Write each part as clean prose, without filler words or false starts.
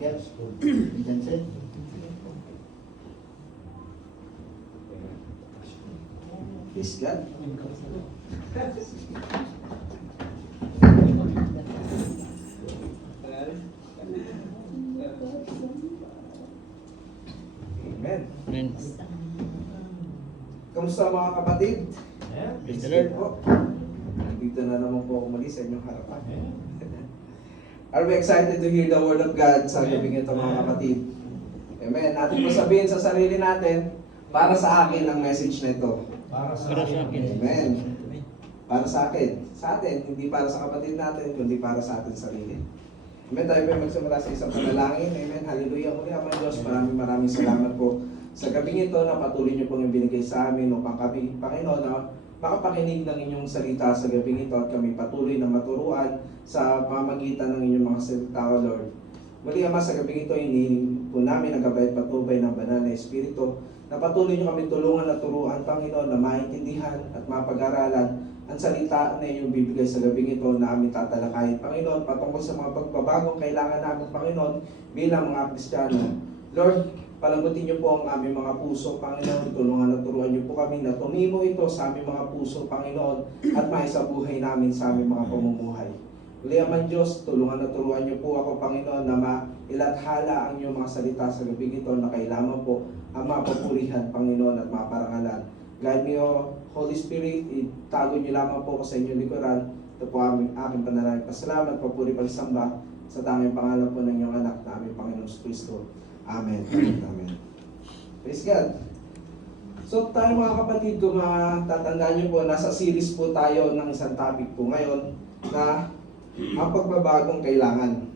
Yes, Vincent. Praise God. Amen. Amen. Kamusta mga kapatid? Praise the Lord. Po. Dito na naman po ako muli sa inyong harapan. Are we excited to hear the word of God sa gabing ito mga kapatid? Amen. Natin po sabihin sa sarili natin, para sa akin ang message na ito. Para sa akin. Amen. Para sa akin. Sa atin, hindi para sa kapatid natin, kundi para sa atin sarili. Amen. Tayo po magsimula sa isang panalangin. Amen. Hallelujah. Muli Ama Diyos, maraming salamat po sa gabing ito na patuloy niyo pong ibinigay sa amin upang kami, Panginoon, na makapakinig ng inyong salita sa gabing ito at kami patuloy na maturuan sa pamagitan ng inyong mga salita, O Lord. Muli Ama, sa gabing ito, hinihiling po namin ang gabay at patubay ng banal na Espiritu na patuloy niyo kami tulungan at turuan, Panginoon, na maintindihan at mapag-aralan ang salita na iyong bibigay sa gabing ito na aming tatalakayin, Panginoon, patungkol sa mga pagbabagong kailangan namin, Panginoon, bilang mga Kristiyano. Lord, palambutin niyo po ang aming mga puso, Panginoon. Tulungan at turuan niyo po kami na tumimo ito sa aming mga puso, Panginoon, at maisabuhay namin sa aming mga pamumuhay. Uli Ama Diyos, tulungan at turuan niyo po ako, Panginoon, na mailathala ang iyong mga salita sa gabing ito na kailangan po ang mapapurihan, Panginoon, at maparangalan. Guide niyo, Holy Spirit, itago niyo lamang po ako sa inyong likuran. Ito po aking panalangin. Pasalamat, papuri, pagsamba sa tanging pangalan po ng inyong anak na aming Panginoon Kristo. Amen. Amen. Praise God. So tayo mga kapatid, kung matatandaan niyo po, nasa series po tayo ng isang topic po ngayon na ang pagbabagong kailangan.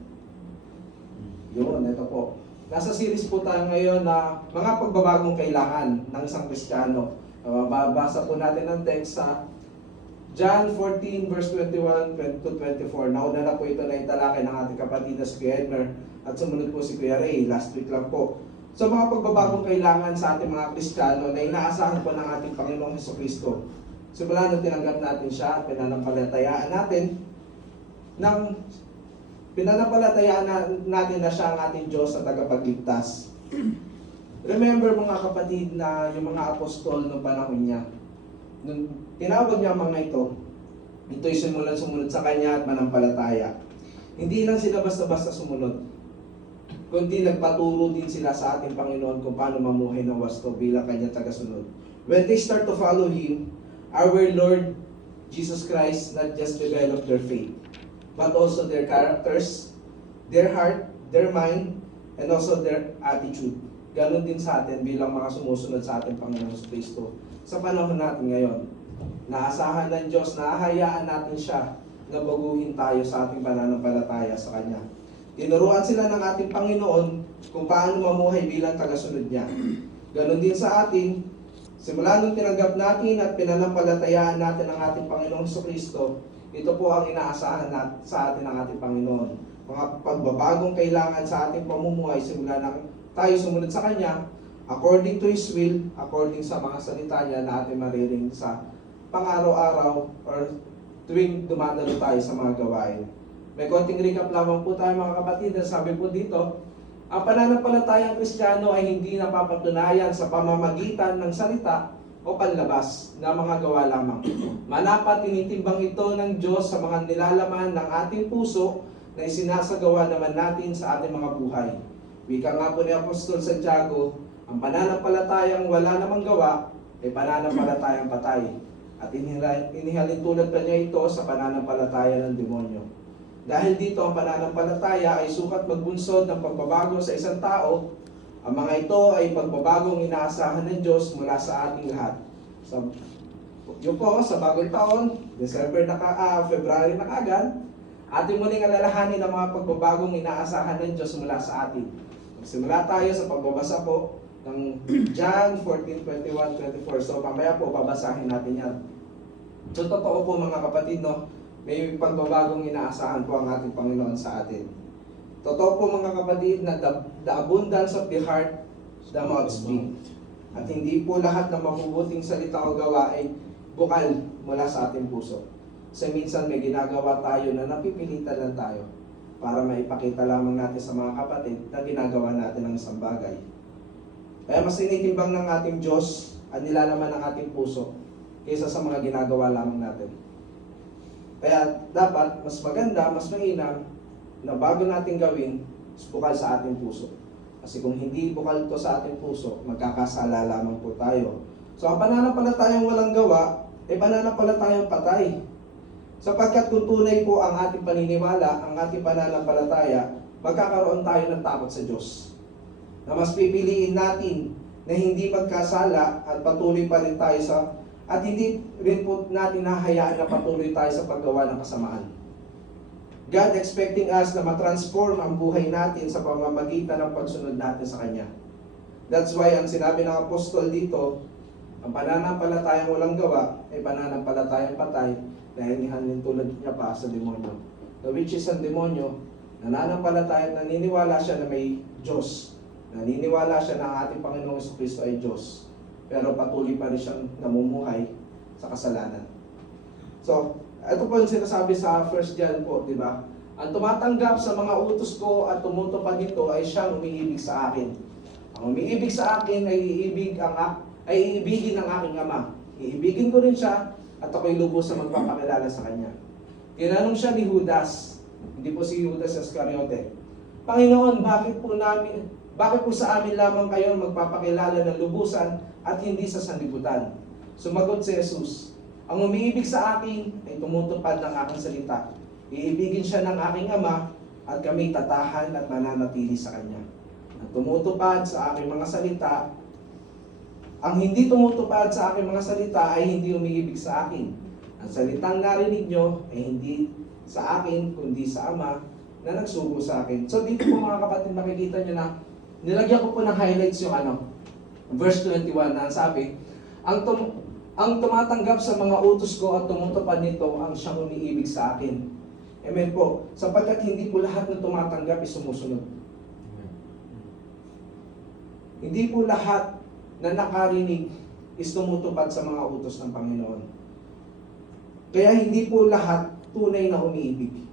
Yun, ito po. Nasa series po tayo ngayon na mga pagbabagong kailangan ng isang Kristiyano. Babasa po natin ang text sa John 14 verse 21 to 24. Nauna na po ito na italakay ng ating kapatid na si Kuya Edmer at sumunod po si Kuya Ray last week lang po. So mga pagbabagong kailangan sa ating mga Kristiyano na inaasahan po ng ating Panginoong Hesukristo. Simula nung tinanggap natin siya at pinanampalatayaan natin natin na siya ang ating Diyos at tagapagligtas. Remember mga kapatid na yung mga apostol noong panahon niya, nung tinawag niya mga ito'y sumunod sa kanya at manampalataya. Hindi lang sila basta-basta sumunod, kundi nagpaturo din sila sa ating Panginoon kung paano mamuhay ng wasto bilang kanyang tagasunod. When they start to follow Him, our Lord Jesus Christ not just developed their faith, but also their characters, their heart, their mind, and also their attitude. Ganon din sa atin bilang mga sumusunod sa ating Panginoon Kristo. Sa panahon natin ngayon, naasahan ng Diyos na hahayaan natin siya na baguhin tayo sa ating pananampalataya sa Kanya. Tinuruan sila ng ating Panginoon kung paano mamuhay bilang tagasunod niya. Ganon din sa atin, simula nung tinanggap natin at pinanampalatayaan natin ang ating Panginoong Kristo, ito po ang inaasahan sa atin ng ating Panginoon. Mga pagbabagong kailangan sa ating pamumuhay simula nang tayo sumunod sa Kanya, according to His will, according sa mga salita niya na ating maririnig sa pang-araw-araw or tuwing dumadalo tayo sa mga gawain. May konting recap lamang po tayo mga kapatid. Sabi po dito, ang pananampalatayang Kristiyano ay hindi napapatunayan sa pamamagitan ng salita o panlabas na mga gawa lamang. Manapat tinitimbang ito ng Diyos sa mga nilalaman ng ating puso na isinasagawa naman natin sa ating mga buhay. Wika nga po ni Apostol Santiago, ang pananampalatayang wala namang gawa ay pananampalatayang patay. At inihalin tulad pa niya ito sa pananampalataya ng demonyo. Dahil dito ang pananampalataya ay sukat magbunsod ng pagbabago sa isang tao. Ang mga ito ay pagbabagong inaasahan ng Diyos mula sa ating lahat. Yun po, sa bagong taon, February na agad, ating muling alalahanin ang mga pagbabagong inaasahan ng Diyos mula sa atin. Magsimula tayo sa pagbabasa po ng John 14, 21, 24. So mamaya po babasahin natin yan. So totoo po mga kapatid, no? May pagbabagong inaasahan po ang ating Panginoon sa atin. Totoo po mga kapatid na the abundance of the heart, the mouth speak. At hindi po lahat ng mabubuting salita o gawa ay bukal mula sa ating puso. Kasi minsan may ginagawa tayo na napipilitan lang tayo. para maipakita lamang natin sa mga kapatid na ginagawa natin ang isang bagay. Kaya mas tinitimbang ng ating Diyos ang nilalaman ng ating puso kaysa sa mga ginagawa lamang natin. Kaya dapat mas maganda, mas mainam na bago natin gawin, bukal sa ating puso. Kasi kung hindi bukal ito sa ating puso, magkakasala lamang po tayo. So ang pananampalatayang walang gawa, pananampalatayang patay. Sapagkat kung tunay po ang ating paniniwala, ang ating pananampalataya, magkakaroon tayo ng takot sa Diyos. Na mas pipiliin natin na hindi magkasala at patuloy pa rin tayo at hindi rin po natin nahayaan na patuloy tayo sa paggawa ng kasamaan. God expecting us na matransform ang buhay natin sa pamamagitan ng pagsunod natin sa Kanya. That's why ang sinabi ng apostol dito, ang pananampalatayang walang gawa ay pananampalatayang patay dahil ihalin tulad niya pa sa demonyo. The which is ang demonyo, nananampalataya at naniniwala siya na may Diyos. Naniniwala siya na ang ating Panginoong Jesucristo ay Diyos. Pero patuloy pa rin siyang namumuhay sa kasalanan. So, ito po yung sinasabi sa 1 John po, di ba? Ang tumatanggap sa mga utos ko at tumutupad nito ay siyang umiibig sa akin. Ang umiibig sa akin ay iibigin ng aking Ama. Iibigin ko rin siya at ako'y lubos na magpapakilala sa kanya. Tinanong siya ni Judas, hindi po si Judas Iscariote, Panginoon, bakit po sa amin lamang kayo magpapakilala ng lubusan at hindi sa sanlibutan? Sumagot si Jesus, ang umiibig sa akin ay tumutupad ng aking salita. Iibigin siya ng aking Ama at kami tatahan at mananatili sa Kanya. Ang tumutupad sa aking mga salita, ang hindi tumutupad sa aking mga salita ay hindi umiibig sa akin. Ang salitang narinig nyo ay hindi sa akin, kundi sa Ama na nagsugo sa akin. So dito po mga kapatid, makikita nyo na nilagyan ko po ng highlights yung verse 21 na sabi, ang tumatanggap sa mga utos ko at tumutupad nito ang siyang umiibig sa akin. Amen po. Sapagkat hindi po lahat ng tumatanggap ay sumusunod. Hindi po lahat na nakarinig is tumutupad sa mga utos ng Panginoon. Kaya hindi po lahat tunay na umiibig.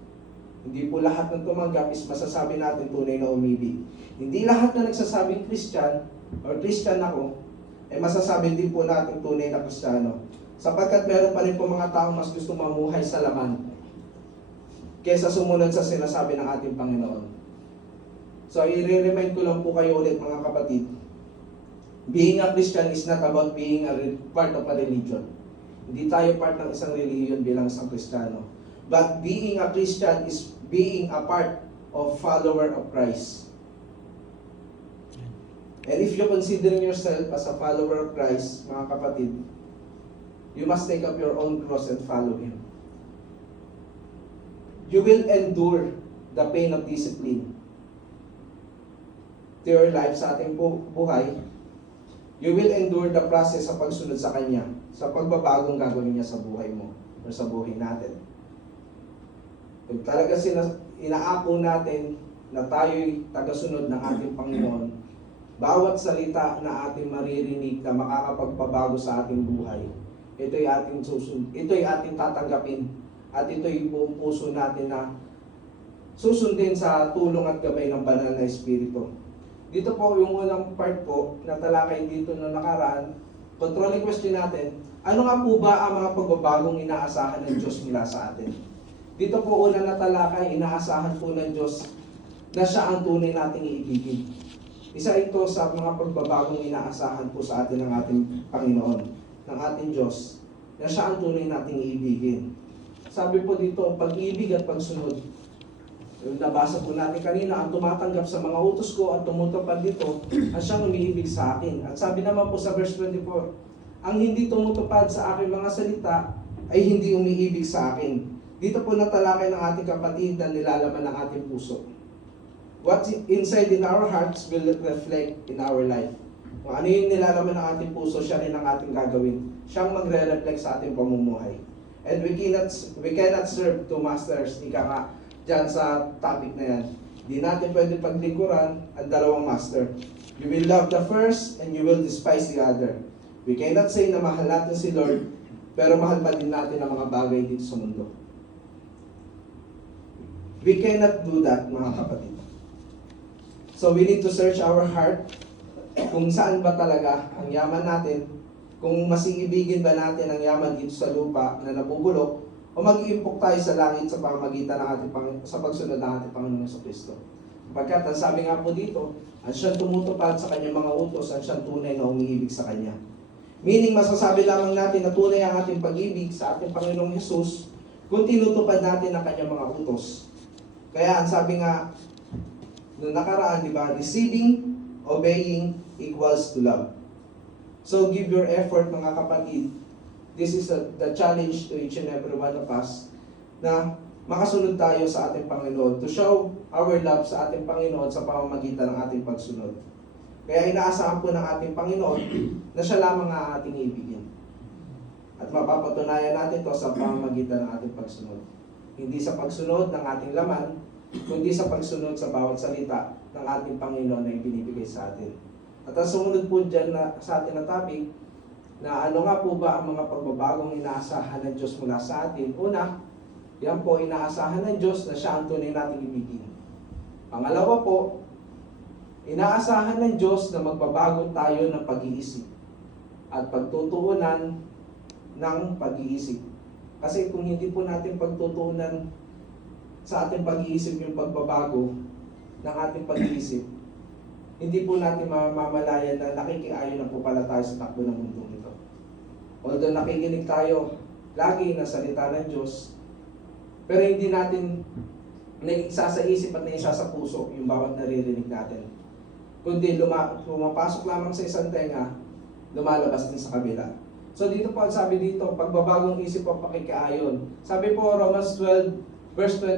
Hindi po lahat ng tumanggap is masasabi natin tunay na umiibig. Hindi lahat na nagsasabing Christian or Christian ako, masasabi din po natin tunay na Kristiyano. Sapagkat meron pa rin po mga taong mas gusto mamuhay sa laman kaysa sumunod sa sinasabi ng ating Panginoon. So, i-remind ko lang po kayo ulit mga kapatid, being a Christian is not about being a part of a religion. Hindi tayo part ng isang religion bilang isang Kristiyano. But being a Christian is being a part of follower of Christ. And if you're considering yourself as a follower of Christ, mga kapatid, you must take up your own cross and follow Him. You will endure the pain of discipline to your life sa ating buhay. You will endure the process sa pagsunod sa Kanya, sa pagbabagong gagawin niya sa buhay mo o sa buhay natin. Kung talaga inaako natin na tayo'y tagasunod ng ating Panginoon, bawat salita na ating maririnig na makakapagpabago sa ating buhay, ito'y ating tatanggapin at ito'y buong puso natin na susundin sa tulong at gabay ng banal na Espiritu. Dito po yung unang part po na talakay dito na nakaraan, controlling question natin, ano nga po ba ang mga pagbabagong inaasahan ng Diyos mula sa atin? Dito po una na talakay, inaasahan po ng Diyos na siya ang tunay nating iibigin. Isa ito sa mga pagbabagong inaasahan po sa atin ng ating Panginoon, ng ating Diyos, na siya ang tunay nating iibigin. Sabi po dito, ang pag-ibig at pagsunod. Yung nabasa po natin kanina, ang tumatanggap sa mga utos ko at tumutupad dito, ang siyang umiibig sa akin. At sabi naman po sa verse 24, ang hindi tumutupad sa aking mga salita ay hindi umiibig sa akin. Dito po natalakay ng ating kapatid na nilalaman ng ating puso. What's inside in our hearts will reflect in our life. Kung ano yung nilalaman ng ating puso, siya rin ang ating gagawin. Siyang magre-reflect sa ating pamumuhay. And we cannot serve two masters. Ika nga, dyan sa topic na yan. Di natin pwede paglingkuran ang dalawang master. You will love the first and you will despise the other. We cannot say na mahal natin si Lord, pero mahal pa din natin ang mga bagay dito sa mundo. We cannot do that, mga kapatid. So we need to search our heart kung saan ba talaga ang yaman natin, kung masiibigin ba natin ang yaman dito sa lupa na nabubulok, o mag-iimpok tayo sa langit sa pamamagitan ng ating sa pagsunod ng ating Panginoong Jesucristo. Pagkat ang sabi nga po dito, ang siyang tumutupad sa kanyang mga utos, ang siyang tunay na umiibig sa kanya. Meaning, masasabi lamang natin na tunay ang ating pag-ibig sa ating Panginoong Jesus kung tinutupad natin ang kanyang mga utos. Kaya ang sabi nga, noong nakaraan, di ba, receiving, obeying equals to love. So give your effort, mga kapatid. This is the challenge to each and every one of us na makasunod tayo sa ating Panginoon, to show our love sa ating Panginoon sa pamamagitan ng ating pagsunod. Kaya inaasahan po ng ating Panginoon na siya lamang ang ating ibigin. At mapapatunayan natin ito sa pamamagitan ng ating pagsunod. Hindi sa pagsunod ng ating laman, kundi sa pagsunod sa bawat salita ng ating Panginoon na ibinibigay sa atin. At ang sumunod po dyan na, sa atin na topic, na ano nga po ba ang mga pagbabagong inaasahan ng Diyos mula sa atin. Una, yan po, inaasahan ng Diyos na siya ang tunay nating ibigin. Pangalawa po, inaasahan ng Diyos na magbabago tayo ng pag-iisip at pagtutuunan ng pag-iisip. Kasi kung hindi po natin pagtutuunan sa ating pag-iisip yung pagbabago ng ating pag-iisip, hindi po natin mamamalayan na nakikiayon na po pala tayo sa takbo ng mundong ito. Although nakikinig tayo lagi na salita ng Diyos, pero hindi natin naisa sa isip at naisa sa puso yung bawat naririnig natin. Kundi pumapasok lamang sa isang tenga, lumalabas din sa kabila. So dito po, sabi dito, pagbabagong isip o pakikiayon. Sabi po, Romans 12, verse 2,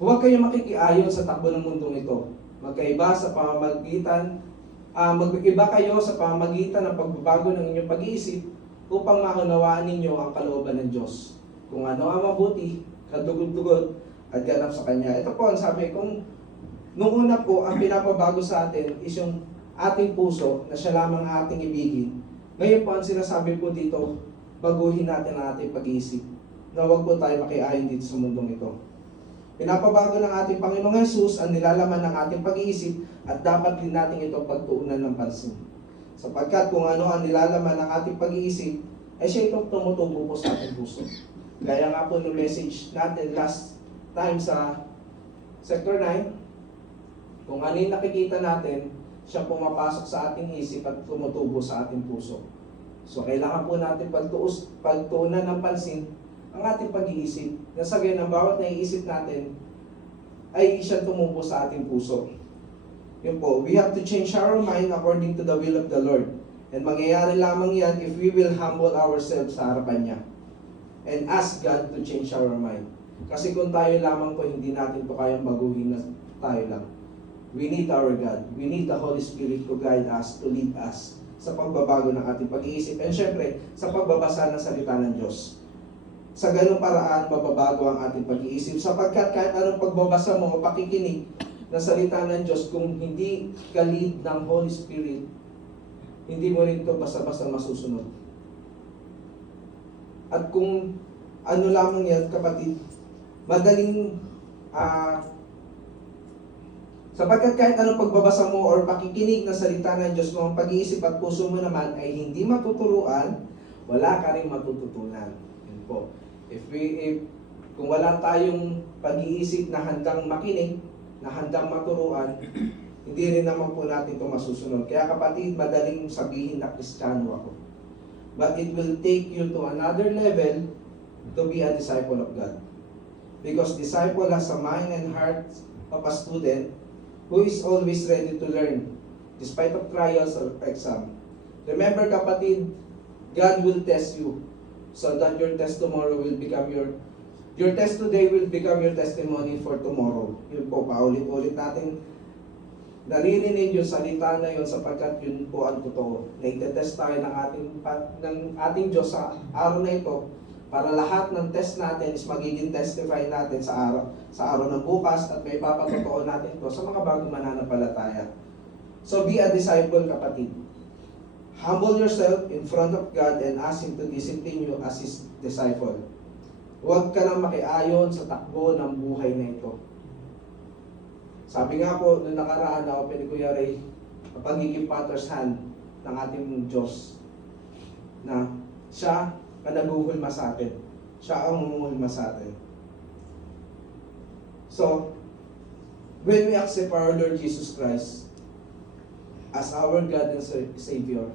huwag kayong makikiayon sa takbo ng mundong ito. Magkaiba sa pamamagitan, magkaiba kayo sa pamamagitan ng pagbabago ng inyong pag-iisip upang maunawaan ninyo ang kalooban ng Diyos. Kung ano ang mabuti, kadugod-dugod, at ganap sa Kanya. Ito po ang sabi, kung nung una po, ang pinapabago sa atin is yung ating puso na siya lamang ang ating ibigin. Ngayon po, ang sinasabi po dito, baguhin natin ang ating pag-iisip na huwag po tayo makiayon dito sa mundong ito. Pinapabago ng ating Panginoong Jesus ang nilalaman ng ating pag-iisip at dapat din natin ito pagtuunan ng pansin. Sapagkat kung ano ang nilalaman ng ating pag-iisip, ay siya itong tumutubo po sa ating puso. Gaya nga po ng message natin last time sa Sector 9, kung ano yung nakikita natin, siya pumapasok sa ating isip at tumutubo sa ating puso. So kailangan po natin pagtuunan ng pansin ang ating pag-iisip, na sa gayon ang bawat naiisip natin ay siya tumubo sa ating puso. Yun po, we have to change our mind according to the will of the Lord. And mangyayari lamang yan if we will humble ourselves sa harapan niya and ask God to change our mind. Kasi kung tayo lamang po, hindi natin to kayang baguhin na tayo lang. We need our God. We need the Holy Spirit to guide us, to lead us sa pagbabago ng ating pag-iisip. And syempre, sa pagbabasa ng salita ng Diyos. Sa ganung paraan, mababago ang ating pag-iisip. Sapagkat kahit anong pagbabasa mo o pakikinig ng salita ng Diyos, kung hindi ka lead ng Holy Spirit, hindi mo rin ito basta-basta masusunod. At kung ano lamang yan, kapatid, madaling sapagkat kahit anong pagbabasa mo or pakikinig ng salita ng Diyos mo, ang pag-iisip at puso mo naman ay hindi matuturuan, wala ka rin matututunan. Yun po. Kung wala tayong pag-iisip na handang makinig, na handang maturuan, hindi rin naman po natin ito masusunod. Kaya kapatid, madaling sabihin na Kristiyano ako. But it will take you to another level to be a disciple of God. Because disciple has a mind and heart of a student who is always ready to learn, despite of trials or exam. Remember kapatid, God will test you, so that your test tomorrow will become your test today will become your testimony for tomorrow. Yun po, paulit-ulit natin naririnig yung salita na yun sapagkat yun po ang totoo. Naitetest tayo ng ating Diyos sa araw na ito para lahat ng test natin is magiging testify natin sa araw ng bukas at may papatotoo natin ito sa mga bagong mananampalataya. So be a disciple, kapatid. Humble yourself in front of God and ask Him to discipline you as His disciple. Huwag ka nang makiayon sa takbo ng buhay na ito. Sabi nga po, nung nakaraan na open ni Kuya Ray, ang pagiging Father's hand ng ating Diyos, na siya ang naguhulma sa atin. Siya ang mumuhulma sa atin. So, when we accept our Lord Jesus Christ as our God and Savior,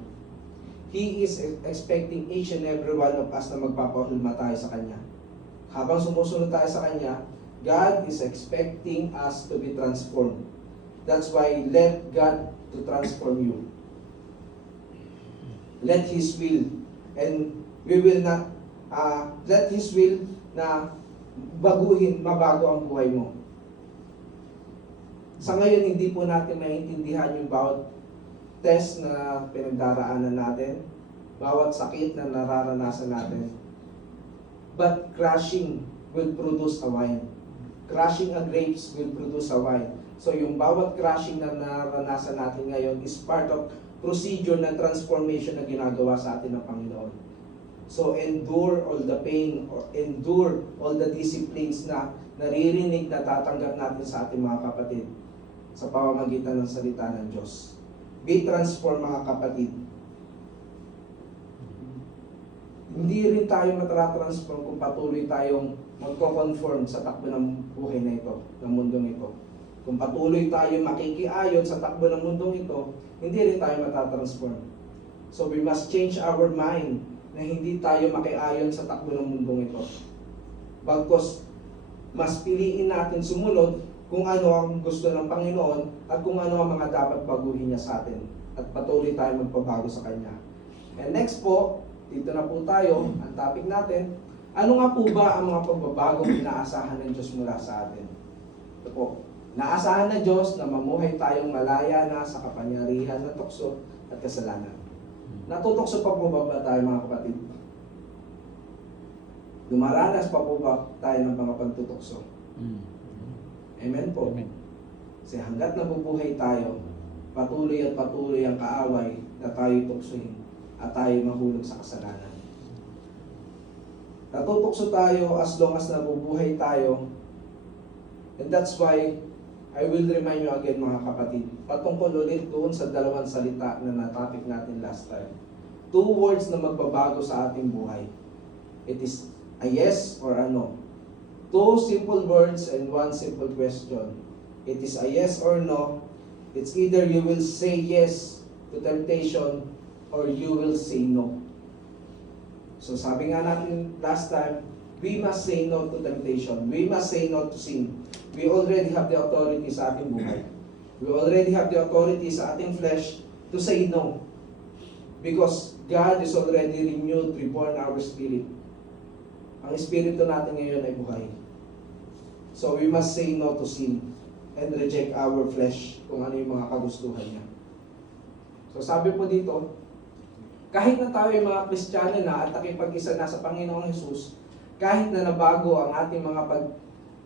He is expecting each and every one of us na magpapahulma tayo sa Kanya. Habang sumusunod tayo sa Kanya, God is expecting us to be transformed. That's why let God to transform you. Let His will, and we will not, let His will na mabago ang buhay mo. Sa ngayon, hindi po natin maintindihan yung bawat test na pinagdaraanan natin, bawat sakit na nararanasan natin. But crushing will produce a wine. Crushing a grapes will produce a wine. So yung bawat crushing na naranasan natin ngayon is part of procedure na transformation na ginagawa sa atin ng Panginoon. So endure all the pain, or endure all the disciplines na naririnig na tatanggap natin sa ating mga kapatid sa pamamagitan ng salita ng Diyos. Be transformed, mga kapatid. Hindi rin tayo matratransform kung patuloy tayong magko-conform sa takbo ng buhay na ito, ng mundong ito. Kung patuloy tayo makikiayon sa takbo ng mundong ito, hindi rin tayo matatransform. So we must change our mind na hindi tayo makiayon sa takbo ng mundong ito. Bagkus, mas piliin natin sumunod kung ano ang gusto ng Panginoon at kung ano ang mga dapat baguhin niya sa atin. At patuloy tayo magpabago sa Kanya. And next po, dito na po tayo, ang topic natin, ano nga po ba ang mga pagbabagong inaasahan ng Diyos mula sa atin? Ito po, naasahan ng Diyos na mamuhay tayong malaya na sa kapangyarihan ng tukso at kasalanan. Natutokso pa po ba tayo, mga kapatid? Dumaranas pa po ba tayo ng mga pagtutokso? Amen po. Amen. Kasi hanggat nabubuhay tayo, patuloy at patuloy ang kaaway na tayo tuksohin at tayo mahulog sa kasalanan. Natutokso tayo as long as nabubuhay tayo. And that's why I will remind you again, mga kapatid, patungkol ulit doon sa dalawang salita na na-topic natin last time. 2 words na magbabago sa ating buhay. It is a yes or a no. 2 simple words and 1 simple question. It is a yes or no. It's either you will say yes to temptation or you will say no. So sabi nga natin last time, we must say no to temptation. We must say no to sin. We already have the authority sa ating buhay. We already have the authority sa ating flesh to say no. Because God is already renewed, reborn our spirit. Ang espiritu natin ngayon ay buhay. So we must say no to sin and reject our flesh kung ano yung mga kagustuhan niya. So sabi po dito, kahit na tayo ay mga Kristiyano na at nakipag-isa na sa Panginoong Hesus, kahit na nabago ang ating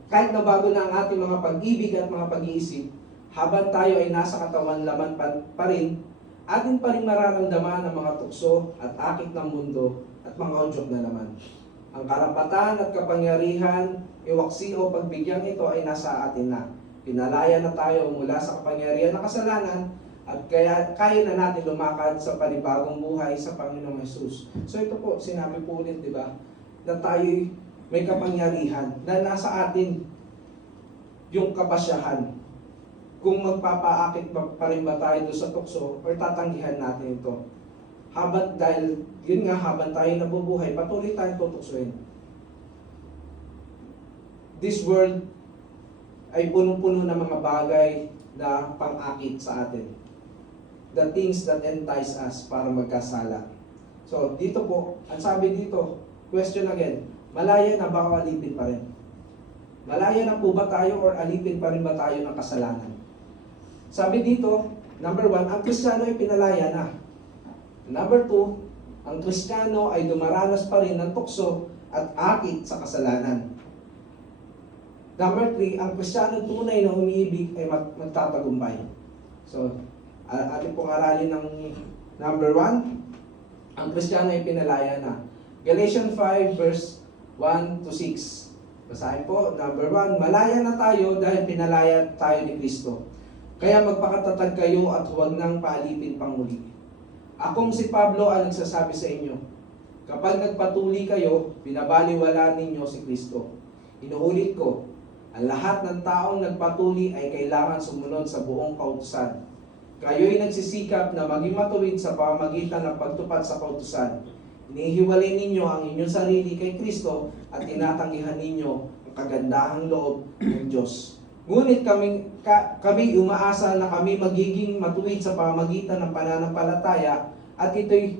kahit nabago na ang ating mga pag-ibig at mga pag-iisip, habang tayo ay nasa katawan laman pa rin, atin pa rin mararamdaman ang mga tukso at akit ng mundo at mga udyok na naman. Ang karapatan at kapangyarihan, iwaksi o pagbigyang ito ay nasa atin na. Pinalaya na tayo mula sa kapangyarihan ng kasalanan at kaya na natin lumakad sa panibagong buhay sa Panginoong Hesus. So ito po, sinabi po ulit, di ba? Na tayo may kapangyarihan na nasa atin yung kapasyahan. Kung magpapaakit pa rin ba tayo doon sa tukso or tatanggihan natin ito. Dahil yun nga, habang tayo nabubuhay, patuloy tayong tutuksoin. This world ay punong-puno ng mga bagay na pang-akit sa atin. The things that entice us para magkasala. So, dito po, ang sabi dito, question again, malaya na ba o alipin pa rin? Malaya na po ba tayo or alipin pa rin ba tayo ng kasalanan? Sabi dito, number 1, ang Kristiyano ay pinalaya na. Number 2, ang Kristiyano ay dumaranas pa rin ng tukso at akit sa kasalanan. Number 3, ang Kristiyano tunay na umiibig ay magtatagumpay. So, ating pong aralin ng number 1, ang Kristiyano ay pinalaya na. Galatians 5 verse 1 to 6. Basahin po. Number 1, malaya na tayo dahil pinalaya tayo ni Kristo. Kaya magpakatatag kayo at huwag nang paalipin pang muli. Akong si Pablo ang nagsasabi sa inyo, kapag nagpatuli kayo, binabaliwala ninyo si Kristo. Inuulit ko, ang lahat ng taong nagpatuli ay kailangan sumunod sa buong kautusan. Kayo'y nagsisikap na maging matuwid sa pamamagitan ng pagtupad sa kautusan. Inihiwalay ninyo ang inyong sarili kay Kristo at tinatanggihan ninyo ang kagandahang loob ng Diyos. Ngunit kami umaasa na kami magiging matuwid sa pamamagitan ng pananampalataya at ito'y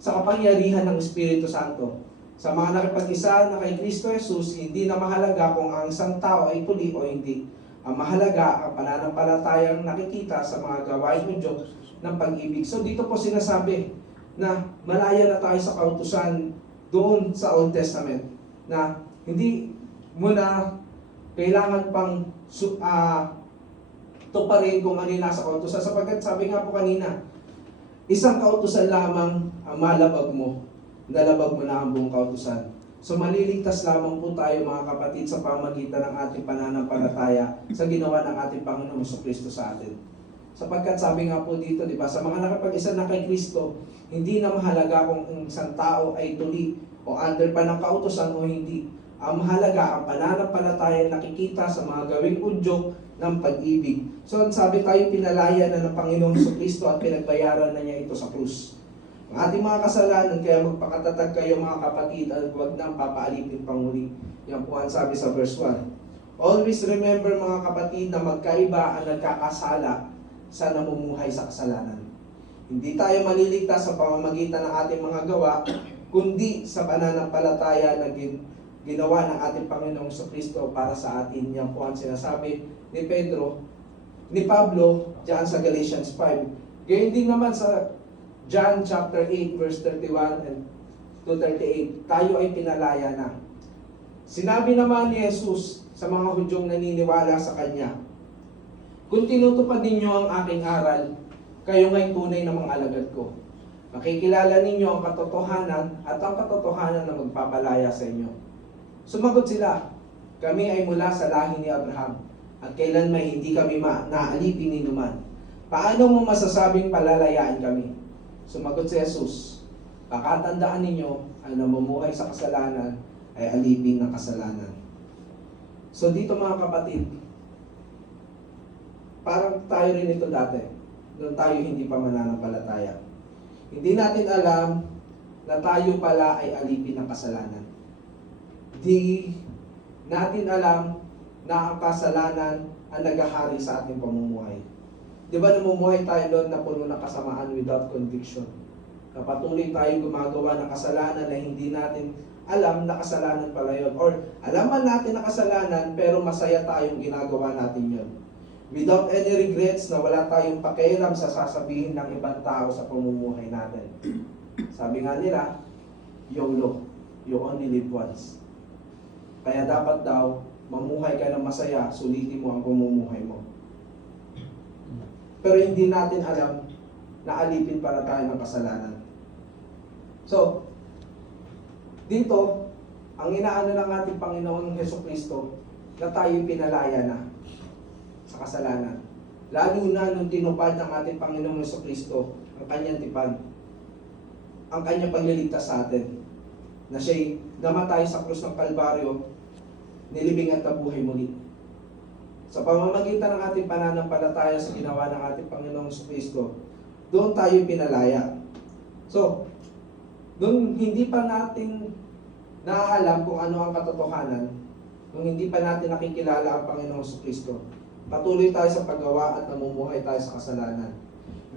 sa kapangyarihan ng Espiritu Santo. Sa mga nakipag-isa na kay Kristo Jesus, hindi na mahalaga kung ang isang tao ay tuli o hindi. Ang mahalaga ang pananampalatayang nakikita sa mga gawain ng Diyos ng pag-ibig. So dito po sinasabi na malaya na tayo sa kautusan doon sa Old Testament, na hindi mo na kailangan pang tuparin kung ano yung nasa kautusan, sapagkat sabi nga po kanina, isang kautusan lamang ang malabag mo, nalabag mo na ang buong kautusan. So maliligtas lamang po tayo mga kapatid sa pamagitan ng ating pananampalataya sa ginawa ng ating Panginoong Kristo sa atin. Sapagkat sabi nga po dito, di ba, sa mga nakapag-isa na kay Kristo, hindi na mahalaga kung ang isang tao ay tuli o under pa ng kautusan o hindi. Ang mahalaga ang pananampalataya nakikita sa mga gawing udyok ng pag-ibig. So sabi tayo, pinalaya na ng Panginoong Kristo at pinagbayaran na niya ito sa krus. Ang ating mga kasalanan, kaya magpakatatag kayo mga kapatid at huwag nang papaalipin pang muli. Yan po ang sabi sa verse 1. Always remember mga kapatid na magkaiba ang nagkakasala sa namumuhay sa kasalanan. Hindi tayo maliligtas sa pamamagitan ng ating mga gawa, kundi sa pananampalataya na ginawa ng ating Panginoong Kristo para sa atin. Yan po ang sinasabi ni Pablo diyan sa Galatians 5. Gayon din naman sa John chapter 8 verse 31 and to 38, tayo ay pinalaya na. Sinabi naman ni Jesus sa mga Hudyong naniniwala sa Kanya, kung tinutupad ninyo ang aking aral, kayo nga'y tunay na mga alagad ko. Makikilala ninyo ang katotohanan at ang katotohanan na magpapalaya sa inyo. Sumagot sila, kami ay mula sa lahi ni Abraham at kailan may hindi kami naalipin ni numan. Paano mo masasabing palalayaan kami? Sumagot si Jesus, pakatandaan ninyo ang namumuhay sa kasalanan ay alipin ng kasalanan. So dito mga kapatid, parang tayo rin ito dati, nung tayo hindi pa mananampalataya. Hindi natin alam na tayo pala ay alipin ng kasalanan. Di natin alam na ang kasalanan ang naghahari sa ating pamumuhay. Di ba namumuhay tayo doon na puno ng kasamaan without conviction? Na patuloy tayong gumagawa ng kasalanan na hindi natin alam na kasalanan pala yun. Or alaman natin na kasalanan pero masaya tayong ginagawa natin yun. Without any regrets na wala tayong pakialam sa sasabihin ng ibang tao sa pamumuhay natin. Sabi nga nila, YOLO, you only live once. Kaya dapat daw, mamuhay ka ng masaya, sulitin mo ang pamumuhay mo. Pero hindi natin alam na alipin para tayo ng kasalanan. So, dito, ang inaano ng ating Panginoon Jesucristo na tayo pinalaya na sa kasalanan. Lalo na nung tinupad ng ating Panginoong Jesucristo ang kanyang tipan, ang kanyang pagliligtas sa atin, na siya'y namatay sa krus ng Kalbaryo, nilibing at nabuhay muli. Sa pamamagitan ng ating pananampalataya sa ginawa ng ating Panginoong Jesucristo, doon tayo pinalaya. So, doon hindi pa natin naaalam kung ano ang katotohanan, kung hindi pa natin nakikilala ang Panginoong Jesucristo, patuloy tayo sa paggawa at namumuhay tayo sa kasalanan.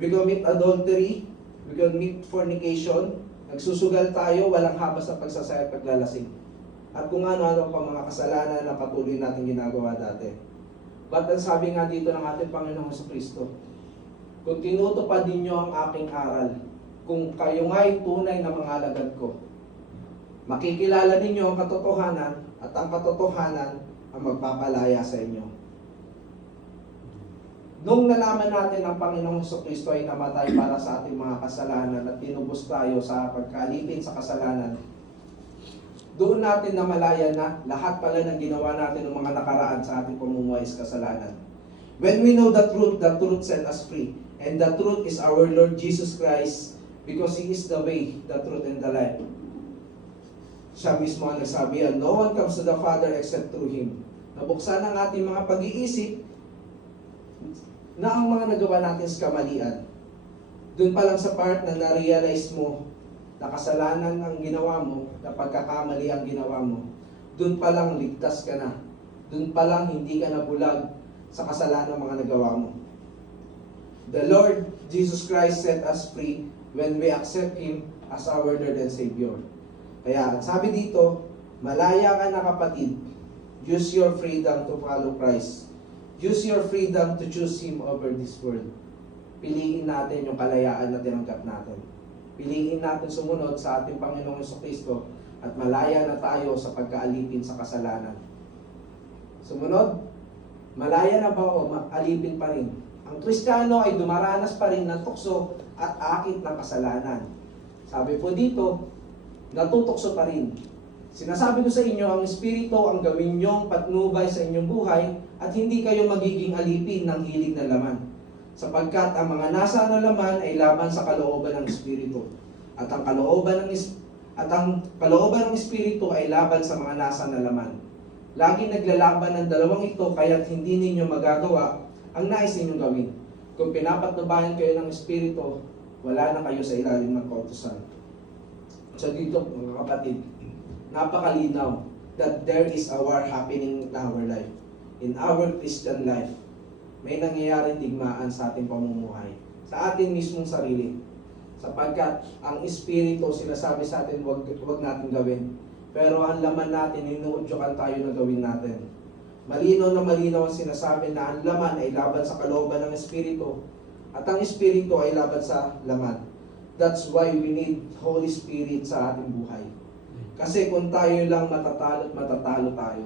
We commit adultery, we commit fornication, nagsusugal tayo, walang habas na pagsasaya at paglalasing. At kung ano-ano pa mga kasalanan na patuloy natin ginagawa dati. But ang sabi nga dito ng ating Panginoong Jesucristo, kung tinutupad ninyo ang aking aral, kung kayo nga'y tunay na mga alagad ko, makikilala ninyo ang katotohanan at ang katotohanan ang magpapalaya sa inyo. Nung nalaman natin ang Panginoong Jesucristo ay namatay para sa ating mga kasalanan at tinubos tayo sa pagkalipin sa kasalanan, doon natin namalaya na lahat pala ng ginawa natin ng mga nakaraan sa ating pamumuhay sa kasalanan. When we know the truth set us free. And the truth is our Lord Jesus Christ, because He is the way, the truth, and the life. Siya mismo ang nagsabi, no one comes to the Father except through Him. Nabuksan ang ating mga pag-iisip na ang mga nagawa natin sa kamalian. Doon pa lang sa part na na-realize mo na kasalanan ang ginawa mo, na pagkakamali ang ginawa mo, doon pa lang ligtas ka na. Doon pa lang hindi ka nabulag sa kasalanan ng mga nagawa mo. The Lord Jesus Christ set us free when we accept Him as our Lord and Savior. Kaya sabi dito, malaya ka na kapatid. Use your freedom to follow Christ. Use your freedom to choose Him over this world. Piliin natin yung kalayaan na tinanggap natin. Piliin natin sumunod sa ating Panginoong Jesucristo at malaya na tayo sa pagkaalipin sa kasalanan. Sumunod, malaya na ba o alipin pa rin? Ang Kristiyano ay dumaranas pa rin ng tukso at akit ng kasalanan. Sabi po dito, natutokso pa rin. Sinasabi ko sa inyo, ang Espiritu ang gawin niyong patnubay sa inyong buhay at hindi kayo magiging alipin ng hilig na laman. Sapagkat ang mga nasa na laman ay laban sa kalooban ng Espiritu. At ang kalooban ng Espiritu ay laban sa mga nasa na laman. Lagi naglalaban ng dalawang ito kaya't hindi ninyo magagawa ang nais ninyong gawin. Kung pinapatnubayan kayo ng Espiritu, wala na kayo sa ilalim ng kautusan. So dito mga kapatid, napakalinaw that there is a war happening in our life. In our Christian life, may nangyayaring digmaan sa ating pamumuhay. Sa ating mismong sarili. Sapagkat ang Espiritu sinasabi sa atin, wag natin gawin. Pero ang laman natin, inuudyokan tayo na gawin natin. Malinaw na malinaw ang sinasabi na ang laman ay laban sa kalooban ng Espiritu at ang Espiritu ay laban sa laman. That's why we need Holy Spirit sa ating buhay. Kasi kung tayo lang matatalo tayo.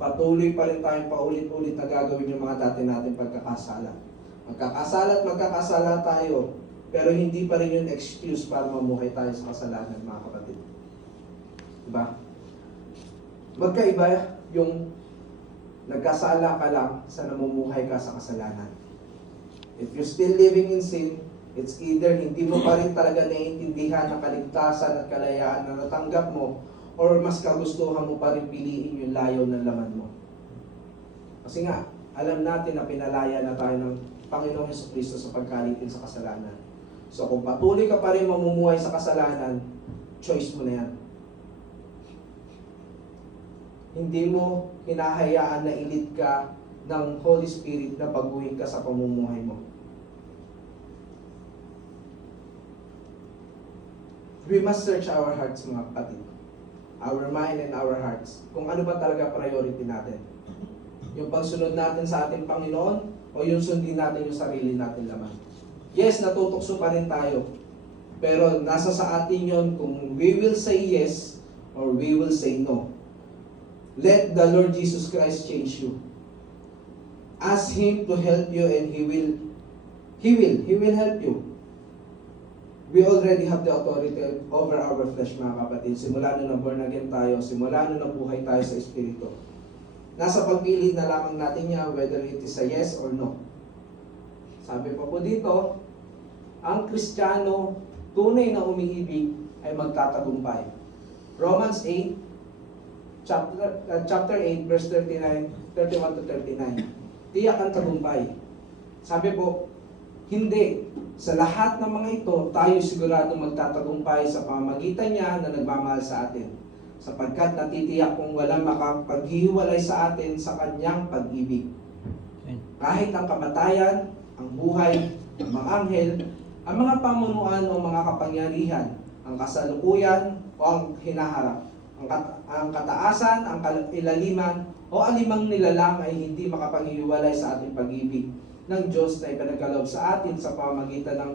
Patuloy pa rin tayong paulit-ulit na gagawin yung mga dati natin pagkakasala. Magkakasala tayo, pero hindi pa rin yung excuse para mamuhay tayo sa kasalanan, mga kapatid. Diba? Magkaiba yung nagkasala ka lang sa namumuhay ka sa kasalanan. If you're still living in sin, it's either hindi mo pa rin talaga naiintindihan ang kaligtasan at kalayaan na natanggap mo, or mas kagustuhan mo pa rin piliin yung layo ng laman mo. Kasi nga, alam natin na pinalaya na tayo ng Panginoong Jesucristo sa pagkalipin sa kasalanan. So kung patuloy ka pa rin mamumuhay sa kasalanan, choice mo na yan. Hindi mo hinahayaan na ilit ka ng Holy Spirit na baguhin ka sa pamumuhay mo. We must search our hearts, mga kapatid. Our mind and our hearts. Kung ano ba talaga priority natin. Yung pagsunod natin sa ating Panginoon o yung sundin natin yung sarili natin laman. Yes, natutokso pa rin tayo. Pero nasa sa atin yun kung we will say yes or we will say no. Let the Lord Jesus Christ change you. Ask Him to help you and He will help you. We already have the authority over our flesh, mga kapatid. Simula nung na-born again tayo, simula nung nabuhay tayo sa Espiritu. Nasa pagpili na lamang natin niya whether it is a yes or no. Sabi pa po dito, ang Kristiyano, tunay na umiibig ay magtatagumpay. Romans 8, chapter 8, verse 31 to 39. Tiyak ang tagumpay. Sabi po, hindi. Sa lahat ng mga ito, tayo sigurado magtatagumpay sa pamamagitan niya na nagmamahal sa atin. Sapagkat natitiyak kung walang makapaghiwalay sa atin sa kanyang pag-ibig. Kahit ang kamatayan, ang buhay, ang mga anghel, ang mga pamunuan o mga kapangyarihan, ang kasalukuyan o ang hinaharap, ang kataasan, ang ilaliman, o alimang nilalang ay hindi makapaghiwalay sa ating pag-ibig ng Diyos na ipinagkaloob sa atin sa pamamagitan ng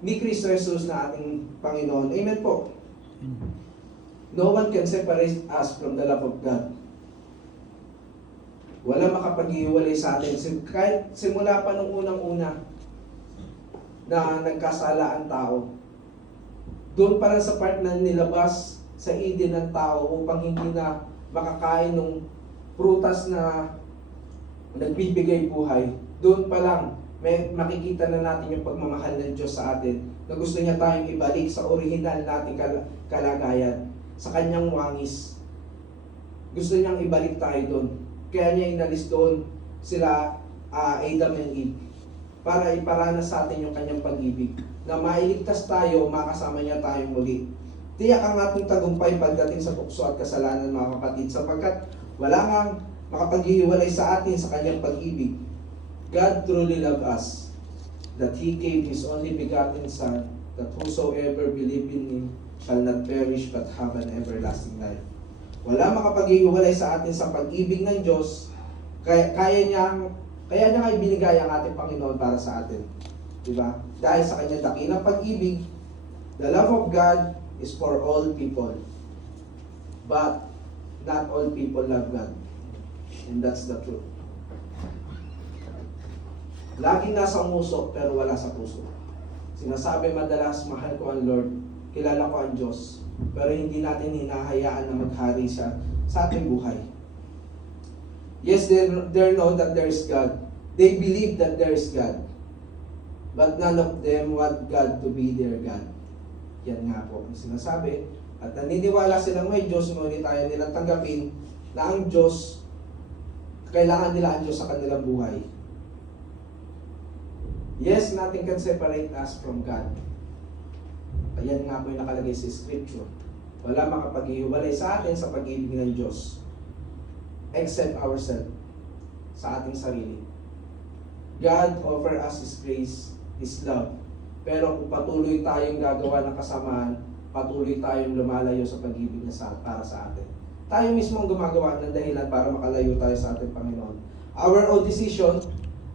ni Kristo Jesus na ating Panginoon. Amen po. No one can separate us from the love of God. Wala makapaghiwalay sa atin. Kahit simula pa nung unang-una na nagkasala ang tao, doon pa lang sa part na nilabas sa Eden ng tao upang hindi na makakain ng prutas na nagbibigay buhay. Doon pa lang, may makikita na natin yung pagmamahal ng Diyos sa atin na gusto niya tayong ibalik sa original nating kalagayan, sa kanyang wangis. Gusto niyang ibalik tayo doon. Kaya niya inalis doon sila Adam and Eve para iparanas sa atin yung kanyang pag-ibig na mailigtas tayo, makasama niya tayo muli. Tiyak ang ating tagumpay pagdating sa tukso at kasalanan, mga kapatid, sapagkat wala ngang makapaghihiwalay sa atin sa kanyang pag-ibig. God truly loved us, that He gave His only begotten Son, that whosoever believe in Him shall not perish but have an everlasting life. Wala makapaghihiwalay sa atin sa pag-ibig ng Diyos. Kaya niya nga ibinigay ang ating Panginoon para sa atin. Diba? Dahil sa kanyang dakilang pag-ibig, the love of God is for all people. But not all people love God. And that's the truth. Laging nasa nguso pero wala sa puso. Sinasabi madalas, mahal ko ang Lord, kilala ko ang Diyos, pero hindi natin hinahayaan na maghari siya sa ating buhay. Yes, they know that there is God. They believe that there is God. But none of them want God to be their God. Yan nga po ang sinasabi. At naniniwala silang may Diyos, ngunit tayo nilang tanggapin na ang Diyos, kailangan nila ang Diyos sa kanilang buhay. Yes, nothing can separate us from God. Ayan nga po yung nakalagay sa Scripture. Wala makapaghihiwalay sa atin sa pag-ibig ng Diyos except ourselves, sa ating sarili. God offer us His grace, His love. Pero kung patuloy tayong gagawa ng kasamaan, patuloy tayong lumalayo sa pag-ibig niya para sa atin. Tayo mismo ang gumagawa ng dahilan para makalayo tayo sa ating Panginoon. Our own decision,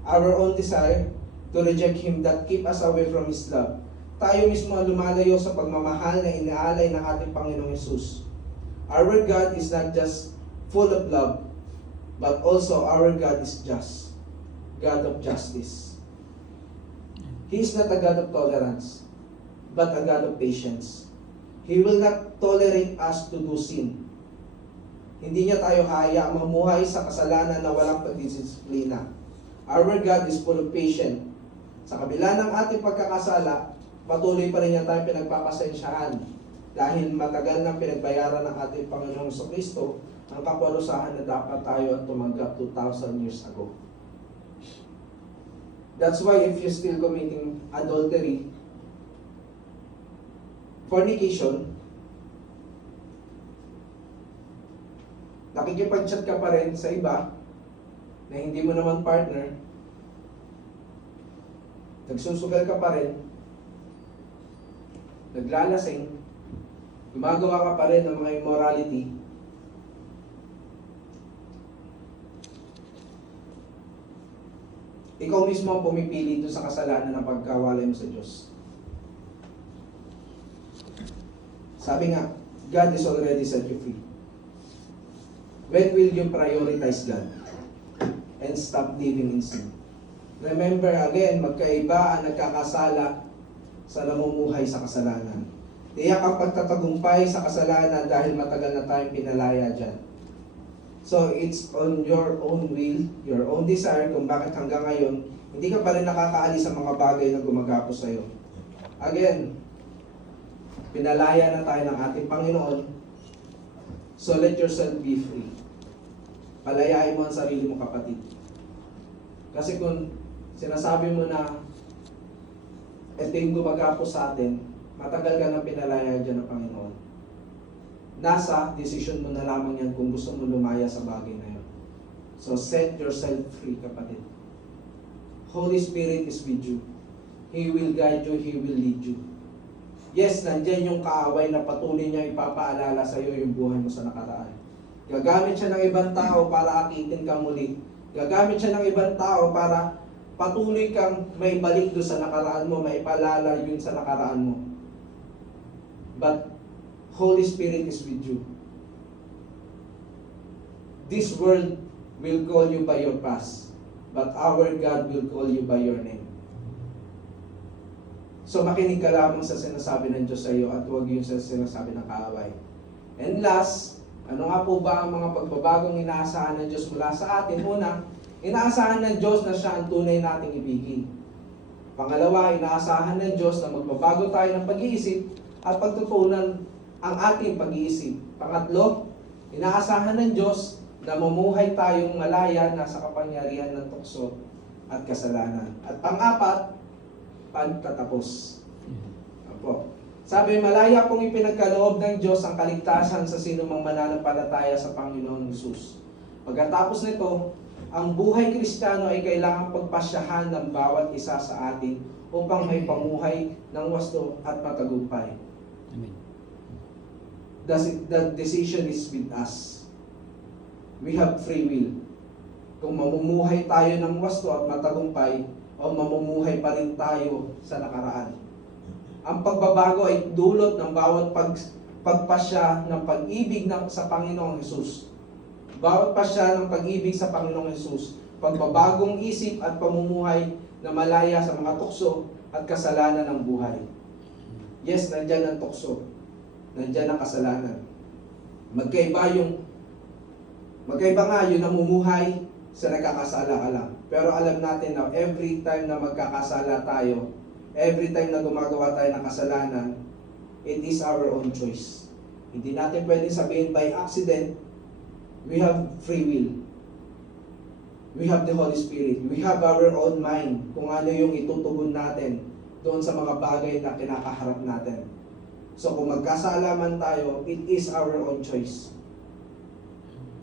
our own desire to reject Him that keep us away from His love. Tayo mismo ang lumalayo sa pagmamahal na inaalay ng ating Panginoong Hesus. Our God is not just full of love, but also our God is just. God of justice. He is not a God of tolerance, but a God of patience. He will not tolerate us to do sin. Hindi niya tayo haya mamuhay sa kasalanan na walang pagdisiplina. Our God is full of patience. Sa kabila ng ating pagkakasala, patuloy pa rin niya tayo pinagpapasensyahan dahil matagal nang pinagbayaran ng ating Panginoong Kristo ang kaparusahan na dapat tayo at tumanggap 2,000 years ago. That's why if you're still committing adultery, fornication, nakikipag-chat ka pa rin sa iba na hindi mo naman partner, nagsusugal ka pa rin, naglalasing, gumagawa ka pa rin ng mga immorality, ikaw mismo ang pumipili doon sa kasalanan ng pagkawalay mo sa Diyos. Sabi nga, God is already set you free. When will you prioritize God and stop living in sin? Remember again, magkaiba ang nagkakasala sa namumuhay sa kasalanan. Tiyak ang pagtatagumpay sa kasalanan dahil matagal na tayong pinalaya dyan. So, it's on your own will, your own desire kung bakit hanggang ngayon, hindi ka pa rin nakakaalis sa mga bagay na gumagapos sa'yo. Again, pinalaya na tayo ng ating Panginoon, so let yourself be free. Palayain mo ang sarili mo, kapatid. Kasi kung sinasabi mo na ito yung gumagapos sa atin, matagal ka na pinalaya dyan ng Panginoon. Nasa decision mo na lamang yan kung gusto mo lumaya sa bagay na yun. So set yourself free, kapatid. Holy Spirit is with you. He will guide you, He will lead you. Yes, nandyan yung kaaway na patuloy niya ipapaalala sa iyo yung buhay mo sa nakaraan. Gagamit siya ng ibang tao para akitin ka muli. Gagamit siya ng ibang tao para patuloy kang may balik doon sa nakaraan mo, maipalala yun sa nakaraan mo. But Holy Spirit is with you. This world will call you by your past, but our God will call you by your name. So makinig ka lamang sa sinasabi ng Diyos sa iyo at huwag yung sa sinasabi ng kaaway. And last, ano nga po ba ang mga pagbabagong inaasahan ng Diyos mula sa atin? Una, inaasahan ng Diyos na siya ang tunay nating ibigin. Pangalawa, inaasahan ng Diyos na magbabago tayo ng pag-iisip at pagtutunan ang ating pag-iisip. Pangatlo, inaasahan ng Diyos na mamuhay tayong malaya na sa kapangyarihan ng tukso at kasalanan. At pang-apat, pagtatapos. Apo. Sabi, malaya pong ipinagkaloob ng Diyos ang kaligtasan sa sinumang mananampalataya sa Panginoon Hesus. Pagkatapos nito, ang buhay Kristiyano ay kailangang pagpasyahan ng bawat isa sa atin upang may pamuhay ng wasto at matagumpay. Amen. The decision is with us. We have free will. Kung mamumuhay tayo ng wasto at matagumpay, o mamumuhay pa rin tayo sa nakaraan. Ang pagbabago ay dulot ng bawat pagpasya ng pag-ibig sa Panginoong Hesus. Bawat pasya ng pag-ibig sa Panginoong Hesus, pagbabagong isip at pamumuhay na malaya sa mga tukso at kasalanan ng buhay. Yes, nandyan ang tukso. Nandyan ang kasalanan. Magkaiba nga yung namumuhay sa nagkakasala-ala. Pero alam natin na every time na magkakasala tayo, every time na gumagawa tayo ng kasalanan, it is our own choice. Hindi natin pwedeng sabihin by accident. We have free will. We have the Holy Spirit. We have our own mind kung ano yung itutugon natin doon sa mga bagay na kinakaharap natin. So kung magkasala man tayo, it is our own choice.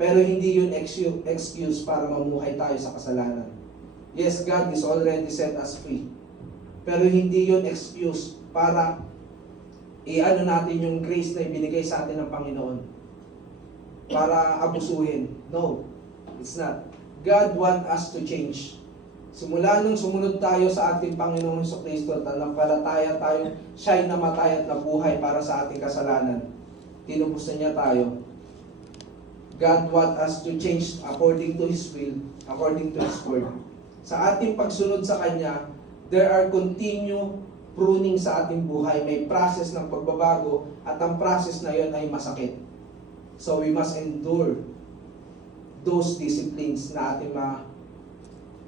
Pero hindi yun excuse para mamuhay tayo sa kasalanan. Yes, God is already set us free. Pero hindi yun excuse para i-ano natin yung grace na ibinigay sa atin ng Panginoon para abusuhin. No, it's not. God wants us to change. Simula nung sumunod tayo sa ating Panginoong Jesucristo at nanampalataya tayo, siya'y namatay at nabuhay para sa ating kasalanan. Tinubos na niya tayo. God wants us to change according to His will, according to His word. Sa ating pagsunod sa Kanya, there are continue pruning sa ating buhay. May process ng pagbabago at ang process na yon ay masakit. So we must endure those disciplines na ating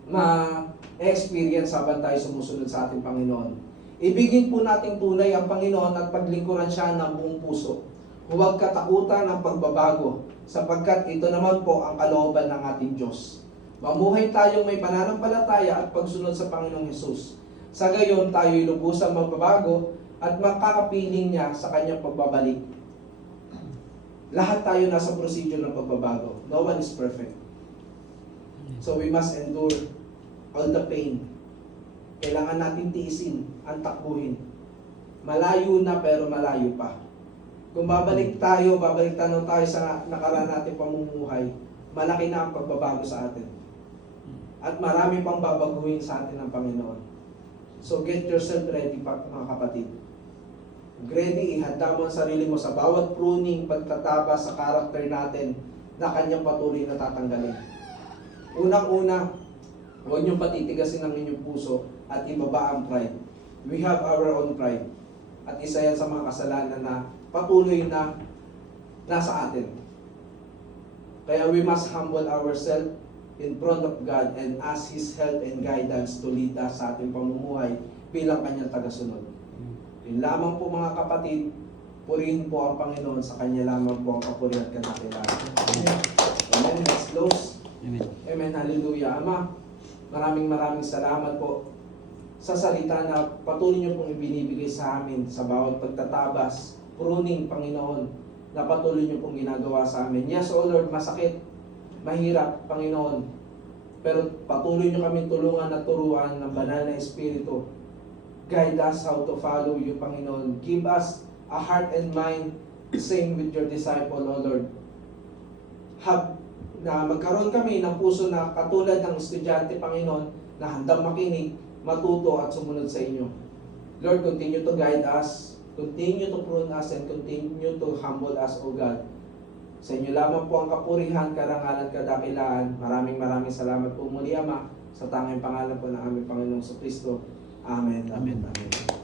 ma-experience habang tayo sumusunod sa ating Panginoon. Ibigin po natin tunay ang Panginoon at paglingkuran siya ng buong puso. Huwag katakutan ang pagbabago, sapagkat ito naman po ang kalooban ng ating Diyos. Mamuhay tayong may pananampalataya at pagsunod sa Panginoong Hesus. Sa gayon, tayo'y lubusang magbabago at makakapiling niya sa kanyang pagbabalik. Lahat tayo nasa procedure ng pagbabago. No one is perfect. So we must endure all the pain. Kailangan natin tiisin ang takbuhin. Malayo na pero malayo pa. Kung babalik tayo sa nakaraan natin pamumuhay, malaki na ang pagbabago sa atin. At marami pang babaguhin sa atin ng Panginoon. So get yourself ready, mga kapatid. Ready, ihanda mo ang sarili mo sa bawat pruning, pagtataba sa karakter natin na kanyang patuloy na tatanggalin. Unang-una, huwag niyong patitigasin ang inyong puso at ibaba ang pride. We have our own pride. At isa yan sa mga kasalanan na patuloy na nasa atin. Kaya we must humble ourselves in front of God and ask His help and guidance to lead us sa ating pamumuhay bilang kanyang tagasunod. Yun lamang po mga kapatid, purihin po ang Panginoon, sa Kanya lamang po ang papuri at kadakilaan. Amen. Let's close. Amen. Amen. Hallelujah. Ama, maraming salamat po sa salita na patuloy niyo pong ibinibigay sa amin sa bawat pagtatabas, pruning, Panginoon, na patuloy niyo pong ginagawa sa amin. Yes, O Lord, masakit, mahirap, Panginoon, pero patuloy niyo kami tulungan at turuan ng banal na Espiritu. Guide us how to follow you, Panginoon. Give us a heart and mind same with your disciple, O Lord. Na magkaroon kami ng puso na katulad ng estudyante, Panginoon, na handang makinig, matuto at sumunod sa inyo. Lord, continue to guide us, continue to prune us, and continue to humble us, O God. Sa inyo lamang po ang kapurihan, karangalan, kadakilaan. Maraming salamat po muli, Ama, sa tanging pangalan po ng aming Panginoong Jesucristo. Amen. Amen. Amen.